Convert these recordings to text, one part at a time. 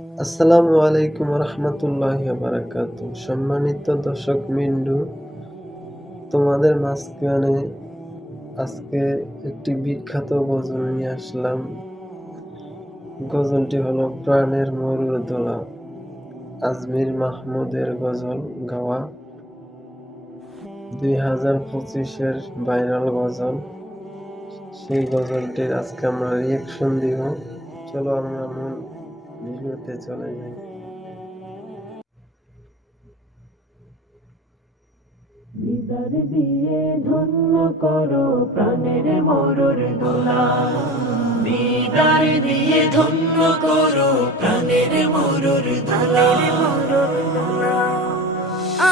আসসালামু আলাইকুম রহমতুল্লাহি বারাকাতু। সম্মানিত দর্শক বিন্দু, তোমাদের মাঝখানে আজকে একটি বিখ্যাত গজল নিয়ে আসলাম। গজলটি হলো প্রাণের মরুর দোলা, আজমির মাহমুদের গজল গাওয়া 2025-এর ভাইরাল গজল। সেই গজলটির আজকে আমরা রিঅ্যাকশন দিব। চলো আমরা মূল ভিডিওতে চলে যাই। দিদার দিয়ে ধন্য করো প্রাণের মরুর দোলা, দিদার দিয়ে ধন্য করো প্রাণের মরুর দোলা।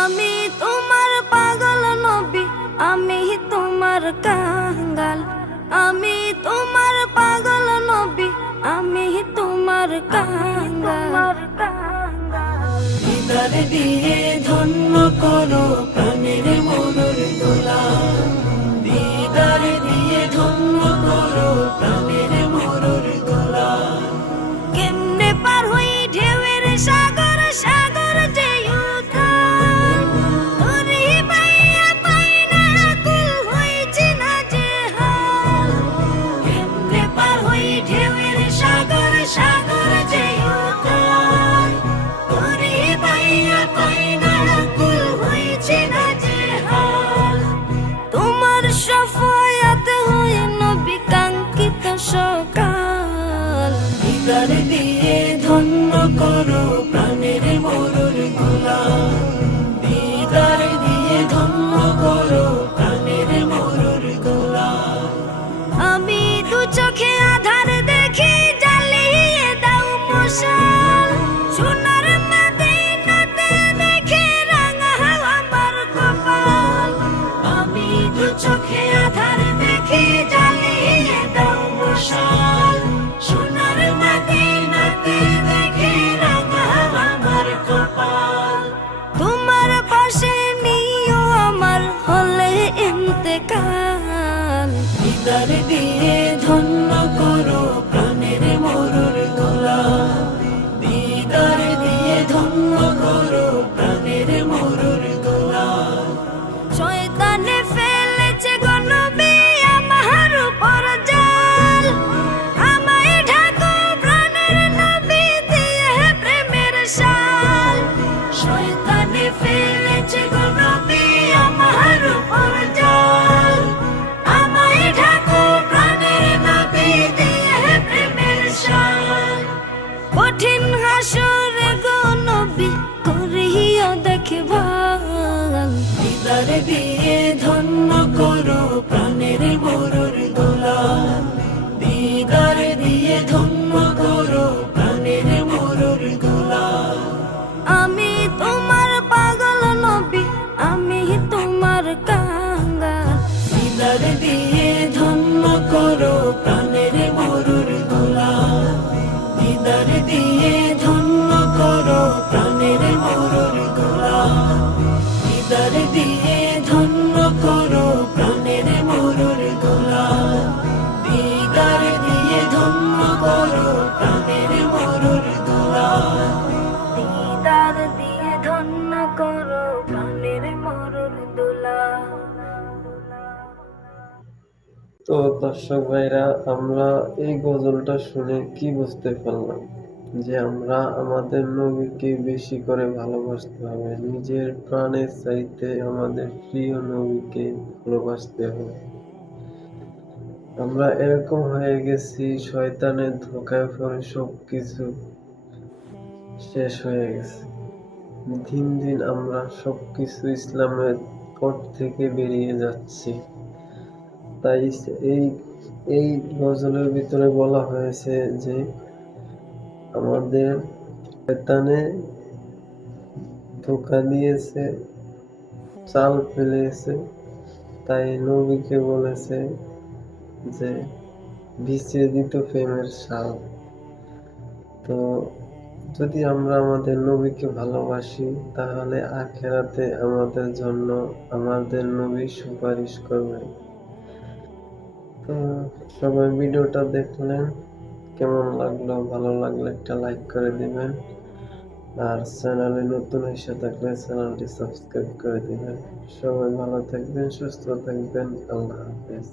আমি তোমার পাগল নবী, আমি তোমার কাঙ্গাল, আমি তোমার পাগল নবী, আমি তোমার কাঙ্গাল। দিদার দিয়ে ধন্য করো প্রাণের মরুর দোলা, দিদার দিয়ে ধন্য করো প্রাণের মরুর দোলা। কেমনে পার হই ঢেউয়ের সাগর, সাগর যে উথাল, তোরে পাইয়া পাই না আকুল হইছি না যে হাল। কেমনে পার হই ঢেউয়ের সাগর, সাগর যে উথাল, তোরে পাইয়া পাই না আকুল হইছি না যে হাল। তোমার শফায়াত হয়ে নবী কাঙ্ক্ষিত সকাল, দিদার দিয়ে ধন্য করো প্রাণের মরুর দোলা, দিদার দিয়ে ধন্য করো প্রাণের মরুর দোলা। আমি দু চোখে আধার দেখি, জ্বালিয়ে দাও মশাল, সোনার মদিনাতে দেখে রাঙা আমার কপাল। আমি দু চোখে আধার দেখি, জ্বালিয়ে দাও মশাল, সোনার মদিনাতে দেখে রাঙা আমার কপাল। তোমার পাশে নিও আমার হলে ইন্তেকাল, দিদার দিয়ে ধন্য করো প্রাণের মরুর দোলা, দিদার দিয়ে ধন্য করো প্রাণের মরুর দোলা। শয়তানে ফেলেছে গো নবী আমার উপর জাল, আমায় ঢাকো প্রাণের নবী দিয়ে প্রেমের শাল। শয়তানে ফেলেছে গো নবী আমার উপর জাল, আমায় ঢাকো প্রাণের নবী দিয়ে প্রেমের শাল। কঠিন হাসরে গো নবী করিও দেখভাল, দিদার দিয়ে ধন্য করো প্রাণের মরুর দোলা, দিদার দিয়ে ধন্য করো প্রাণের মরুর দোলা। আমি তোমার পাগল নবী, আমি তোমার কাঙ্গাল, দিদার দিয়ে ধন্য করো প্রাণের মরুর দোলা, দিদার দিয়ে ধন্য করো প্রাণের মরুর দোলা, দিদার দিয়ে ধন্য করো প্রাণের মরুর দোলা, দিদার দিয়ে ধন্য করো প্রাণের মরুর দোলা, দিদার দিয়ে ধন্য করো প্রাণের মরুর দোলা। তো দর্শক ভাইরা, আমরা এই গজলটা শুনে কি বুঝতে পারলাম? যে আমরা আমাদের নবীকে বেশি করে ভালোবাসতে হবে, নিজের প্রাণের চাইতে আমাদের প্রিয় নবীকে ভালোবাসতে হবে। আমরা এরকম হয়ে গেছি, শয়তানের ধোঁকায় পড়ে সবকিছু শেষ হয়ে গেছে। দিন দিন আমরা সবকিছু ইসলামের পথ থেকে বেরিয়ে যাচ্ছি। তাই এই এই গজলের ভিতরে বলা হয়েছে যে আমাদের শয়তানে ধোঁকা দিয়েছে, চাল ফেলেছে, তাই নবীকে বলেছে যে বিচ্ছেদিত প্রেমের শাল। তো যদি আমরা আমাদের নবীকে ভালোবাসি, তাহলে আখিরাতে আমাদের জন্য আমাদের নবী সুপারিশ করবে। তো সবাই ভিডিওটা দেখলেন, কেমন লাগলো? ভালো লাগলে একটা লাইক করে দিবেন। আর চ্যানেলে নতুন এসে থাকলে চ্যানেলটি সাবস্ক্রাইব করে দিবেন। সবাই ভালো থাকবেন, সুস্থ থাকবেন। আল্লাহ হাফেজ।